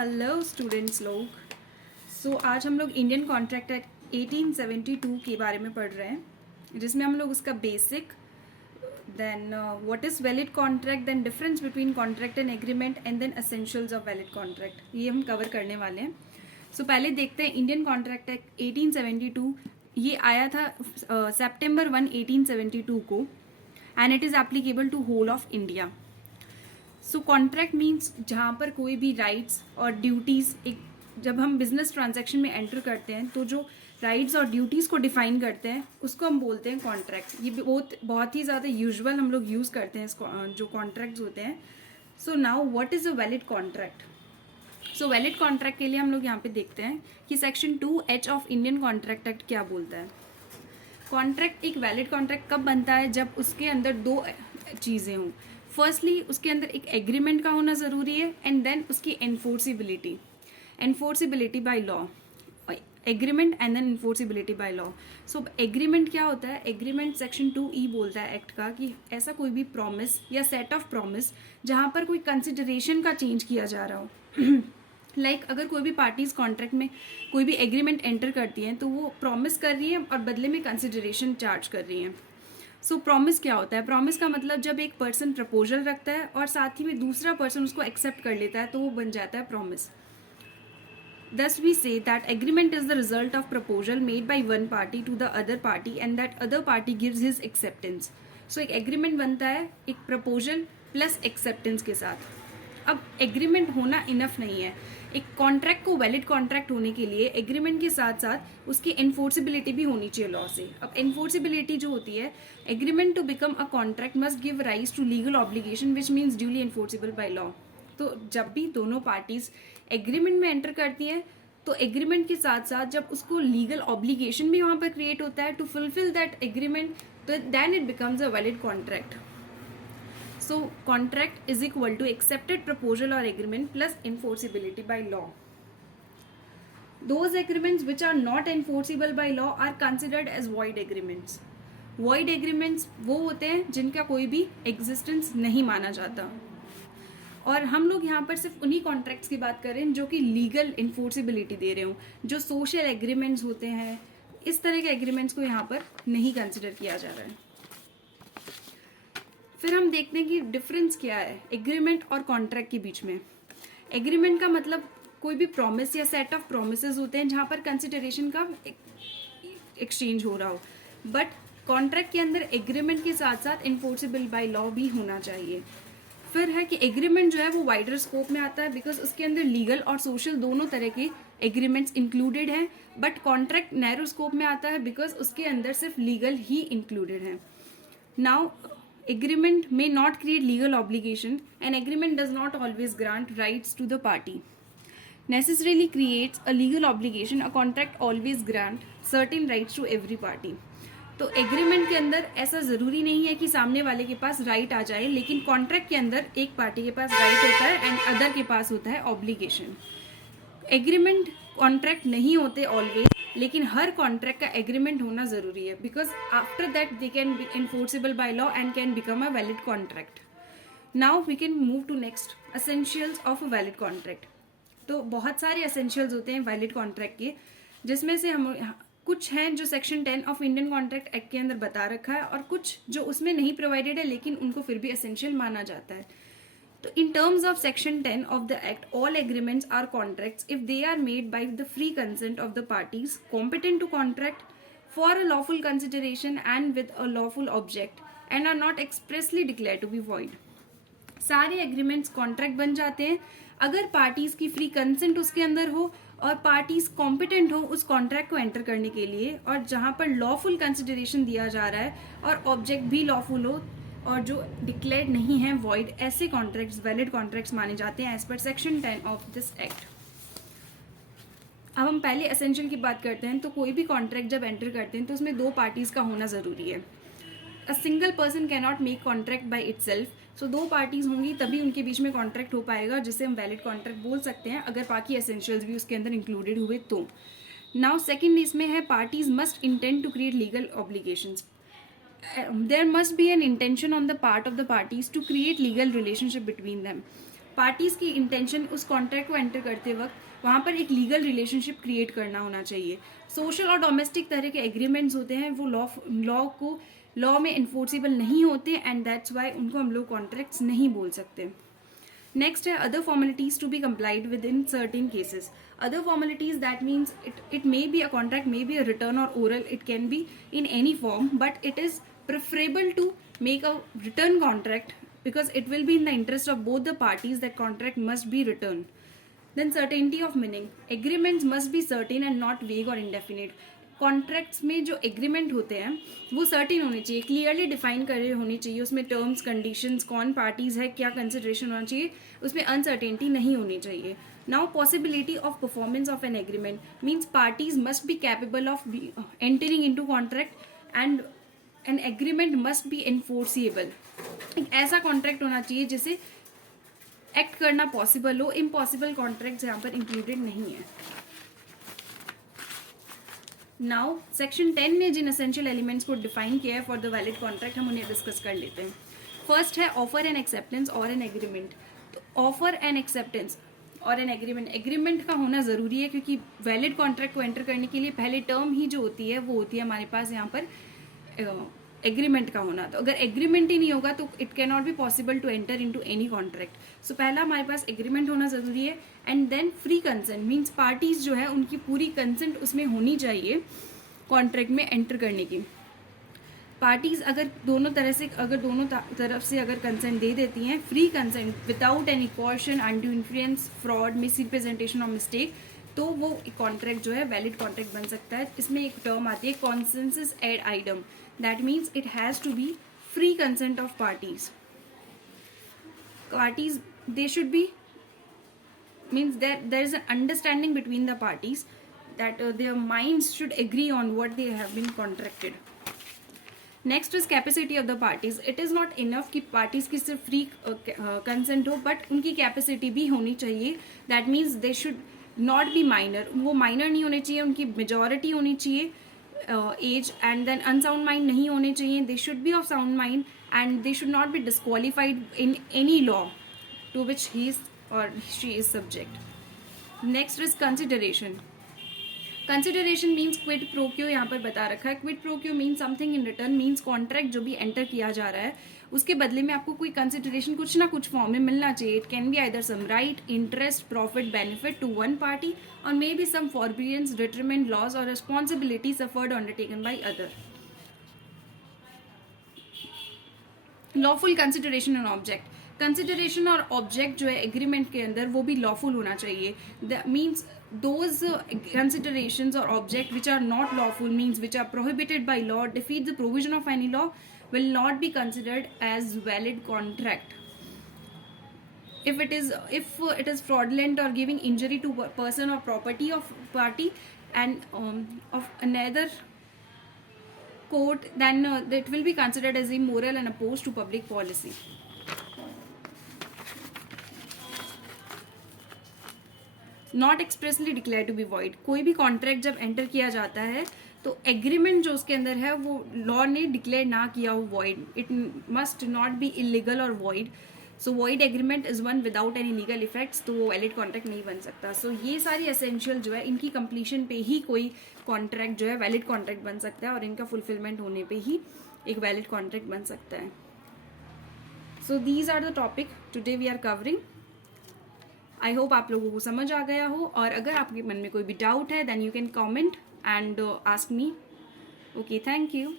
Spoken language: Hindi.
हेलो स्टूडेंट्स लोग। आज हम लोग इंडियन कॉन्ट्रैक्ट एक्ट 1872 के बारे में पढ़ रहे हैं, जिसमें हम लोग उसका basic, then what is valid contract, then difference between contract and agreement, and then essentials of valid contract, ये हम कवर करने वाले हैं। पहले देखते हैं इंडियन कॉन्ट्रैक्ट एक्ट 1872। ये आया था September 1, 1872 को, and it is applicable to whole of India. Contract means जहाँ पर कोई भी राइट्स और ड्यूटीज़, एक जब हम बिजनेस ट्रांजैक्शन में एंटर करते हैं तो जो राइट्स और ड्यूटीज़ को डिफाइन करते हैं उसको हम बोलते हैं कॉन्ट्रैक्ट। ये बहुत ही ज़्यादा यूजुअल हम लोग यूज़ करते हैं इसको, जो कॉन्ट्रैक्ट्स होते हैं। Now what is a valid contract? Valid contract के लिए हम लोग यहाँ पे देखते हैं कि section 2H of Indian contract act क्या बोलता है। कॉन्ट्रैक्ट, एक वैलिड कॉन्ट्रैक्ट कब बनता है? जब उसके अंदर दो चीज़ें हों। फर्स्टली उसके अंदर एक एग्रीमेंट का होना ज़रूरी है, एंड देन उसकी enforceability by law. Agreement and then enforceability by law. Agreement क्या होता है? एग्रीमेंट सेक्शन 2E बोलता है एक्ट का कि ऐसा कोई भी प्रॉमिस या सेट ऑफ प्रॉमिस जहाँ पर कोई कंसिडरेशन का चेंज किया जा रहा हो। अगर कोई भी पार्टीज कॉन्ट्रैक्ट में कोई भी एग्रीमेंट एंटर करती हैं तो वो प्रॉमिस कर रही है और बदले में कंसिडरेशन चार्ज कर रही हैं। प्रॉमिस क्या होता है? प्रॉमिस का मतलब जब एक पर्सन प्रपोजल रखता है और साथ ही में दूसरा पर्सन उसको एक्सेप्ट कर लेता है तो वो बन जाता है promise. Thus we say that agreement is the result of proposal made by one party to the other party and that other party gives his acceptance. एक एग्रीमेंट बनता है एक प्रपोजल प्लस एक्सेप्टेंस के साथ। अब एग्रीमेंट होना इनफ नहीं है। एक कॉन्ट्रैक्ट को वैलिड कॉन्ट्रैक्ट होने के लिए एग्रीमेंट के साथ साथ उसकी एनफोर्सिबिलिटी भी होनी चाहिए लॉ से। अब एनफोर्सिबिलिटी जो होती है, agreement to become a contract must give rise to legal obligation which means duly enforceable by law. तो जब भी दोनों पार्टीज एग्रीमेंट में एंटर करती हैं तो एग्रीमेंट के साथ साथ जब उसको लीगल ऑब्लिगेशन भी वहाँ पर क्रिएट होता है टू फुलफिल दैट एग्रीमेंट, तो then it becomes a valid contract. Contract is equal to accepted proposal or agreement plus enforceability by law. Those agreements which are not enforceable by law are considered as void agreements. Void agreements वो होते हैं जिनका कोई भी existence नहीं माना जाता। और हम लोग यहाँ पर सिर्फ उन्हीं कॉन्ट्रैक्ट्स की बात कर रहे हैं जो कि लीगल इन्फोर्सिबिलिटी दे रहे हों। जो सोशल एग्रीमेंट्स होते हैं, इस तरह के एग्रीमेंट्स को यहाँ पर नहीं कंसिडर किया जा रहा है। फिर हम देखते हैं कि डिफरेंस क्या है एग्रीमेंट और कॉन्ट्रैक्ट के बीच में। एग्रीमेंट का मतलब कोई भी प्रॉमिस या सेट ऑफ प्रोमिसेस होते हैं जहाँ पर कंसिडरेशन का एक्सचेंज हो रहा हो, बट कॉन्ट्रैक्ट के अंदर एग्रीमेंट के साथ साथ इन्फोर्सिबल बाय लॉ भी होना चाहिए। फिर है कि एग्रीमेंट जो है वो वाइडर स्कोप में आता है बिकॉज उसके अंदर लीगल और सोशल दोनों तरह के एग्रीमेंट्स इंक्लूडेड हैं, बट कॉन्ट्रैक्ट नैरो स्कोप में आता है बिकॉज उसके अंदर सिर्फ लीगल ही इंक्लूडेड है। Now agreement may not create legal obligation and agreement does not always grant rights to the party necessarily creates a legal obligation. A contract always grant certain rights to every party. तो एग्रीमेंट के अंदर ऐसा ज़रूरी नहीं है कि सामने वाले के पास राइट आ जाए, लेकिन कॉन्ट्रैक्ट के अंदर एक पार्टी के पास राइट होता है एंड अदर के पास होता है ऑब्लिगेशन। एग्रीमेंट कॉन्ट्रैक्ट नहीं होते ऑलवेज, लेकिन हर कॉन्ट्रैक्ट का एग्रीमेंट होना ज़रूरी है because after that they can be enforceable by law and can become a valid contract. Now we can move to next essentials of a valid contract. तो बहुत सारे एसेंशियल्स होते हैं वैलिड कॉन्ट्रैक्ट के, जिसमें से हम कुछ हैं जो section 10 of Indian contract act के अंदर बता रखा है और कुछ जो उसमें नहीं प्रोवाइडेड है लेकिन उनको फिर भी एसेंशियल माना जाता है। तो in terms of section 10 of the act, all agreements are contracts if they are made by the free consent of the parties competent to contract for a lawful consideration and with a lawful object and are not expressly declared to be void. सारे agreements contract बन जाते हैं अगर पार्टीज की फ्री कंसेंट उसके अंदर हो और पार्टीज कॉम्पिटेंट हो उस कॉन्ट्रैक्ट को एंटर करने के लिए, और जहाँ पर लॉफुल कंसिडरेशन दिया जा रहा है और ऑब्जेक्ट भी लॉफुल हो और जो डिक्लेयर्ड नहीं है वॉइड, ऐसे कॉन्ट्रैक्ट्स वैलिड कॉन्ट्रैक्ट्स माने जाते हैं as per section 10 of this act. अब हम पहले एसेंशियल की बात करते हैं। तो कोई भी कॉन्ट्रैक्ट जब एंटर करते हैं तो उसमें दो पार्टीज का होना ज़रूरी है। A single person can not make contract by itself. दो पार्टीज होंगी तभी उनके बीच में कॉन्ट्रैक्ट हो पाएगा, जिसे हम वैलिड कॉन्ट्रैक्ट बोल सकते हैं अगर बाकी एसेंशियल्स भी उसके अंदर इंक्लूडेड हुए तो। नाउ सेकेंड इसमें है parties must intend to create legal obligations. There must be an intention on the part of the parties to create legal relationship between them. Parties की इंटेंशन उस कॉन्ट्रैक्ट को एंटर करते वक्त वहाँ पर एक लीगल रिलेशनशिप क्रिएट करना होना चाहिए. सोशल और डोमेस्टिक तरह के एग्रीमेंट्स होते हैं वो लॉ में इन्फोर्सेबल नहीं होते, एंड दैट्स वाई उनको हम लोग कॉन्ट्रैक्ट्स नहीं बोल सकते. नेक्स्ट है other formalities to be complied with in certain cases. Other formalities, that means it may be a contract, may be a written or oral, it can be in any form, but it is preferable to make a written contract because it will be in the interest of both the parties that contract must be written. Then certainty of meaning. Agreements must be certain and not vague or indefinite. Contracts में जो एग्रीमेंट होते हैं वो सर्टेन होने चाहिए, क्लियरली डिफाइन करे होने चाहिए, उसमें टर्म्स कंडीशंस कौन पार्टीज है क्या कंसिडरेशन होना चाहिए, उसमें अनसर्टेनिटी नहीं होनी चाहिए. Now possibility of performance of an agreement means parties must be capable of entering into contract and an agreement must be enforceable. एक ऐसा कॉन्ट्रैक्ट होना चाहिए जिसे एक्ट करना पॉसिबल हो. इम्पॉसिबल कॉन्ट्रैक्ट्स यहाँ पर इंक्लूडेड नहीं है. नाउ सेक्शन 10 ने जिन एसेंशियल एलिमेंट्स को डिफाइन किया है फॉर द वैलिड कॉन्ट्रैक्ट हम उन्हें डिस्कस कर लेते हैं. फर्स्ट है ऑफर एंड एक्सेप्टेंस और एन एग्रीमेंट. तो ऑफर एंड एक्सेप्टेंस और एन एग्रीमेंट का होना ज़रूरी है क्योंकि वैलिड कॉन्ट्रैक्ट को एंटर करने के लिए पहले टर्म ही जो होती है वो होती है हमारे पास यहाँ पर एग्रीमेंट का होना. तो अगर एग्रीमेंट ही नहीं होगा तो it can not be possible to enter into any contract. So पहला हमारे पास एग्रीमेंट होना ज़रूरी है. And then free consent means parties जो है उनकी पूरी कंसेंट उसमें होनी चाहिए कॉन्ट्रैक्ट में एंटर करने की. पार्टीज अगर दोनों तरफ से अगर कंसेंट दे देती हैं, free consent without any caution, undue influence, fraud, miss representation और मिस्टेक, तो वो एक कॉन्ट्रैक्ट जो है वैलिड कॉन्ट्रैक्ट बन सकता है. इसमें एक टर्म आती है consensus ad idem. That means it has to be free consent of parties. They should be means there is an understanding between the parties that their minds should agree on what they have been contracted. Next is capacity of the parties. It is not enough कि parties की सिर्फ free consent हो, but उनकी capacity भी होनी चाहिए. That means they should not be minor. वो minor नहीं होने चाहिए, उनकी majority होनी चाहिए age, and then unsound mind नहीं होने चाहिए. They should be of sound mind and they should not be disqualified in any law to which he is or she is subject. Next is consideration. Consideration means quid pro quo यहाँ पर बता रखा है. Quid pro quo means something in return means contract जो भी enter किया जा रहा है उसके बदले में आपको कोई consideration कुछ ना कुछ फॉर्म में मिलना चाहिए. It can be either some right, interest, profit, benefit to one party or maybe some forbearance, detriment, loss or responsibility suffered undertaken by other. Lawful consideration and object. Consideration और ऑब्जेक्ट जो है एग्रीमेंट के अंदर वो भी लॉफुल होना चाहिए. मीन्स दोज कंसिडरेशंस और object which are not lawful means which are prohibited by law, defeat the provision of any law, will not be considered as valid contract. if it is fraudulent or giving injury to person or property of party and of another court, then it will be considered as immoral and opposed to public policy. Not expressly declare to be void. कोई भी कॉन्ट्रैक्ट जब एंटर किया जाता है तो एग्रीमेंट जो उसके अंदर है वो लॉ ने डिक्लेयर ना किया हो void. It must not be illegal और void. So void agreement is one without any legal effects, तो वो वैलिड कॉन्ट्रैक्ट नहीं बन सकता. सो ये सारी एसेंशियल जो है इनकी कंप्लीशन पे ही कोई कॉन्ट्रैक्ट जो है वैलिड कॉन्ट्रैक्ट बन सकता है और इनका फुलफिलमेंट होने पे ही एक वैलिड कॉन्ट्रैक्ट बन सकता है. So these are the topic today we are covering. I hope आप लोगों को समझ आ गया हो, और अगर आपके मन में कोई भी डाउट है then you can comment and ask me. Okay, thank you.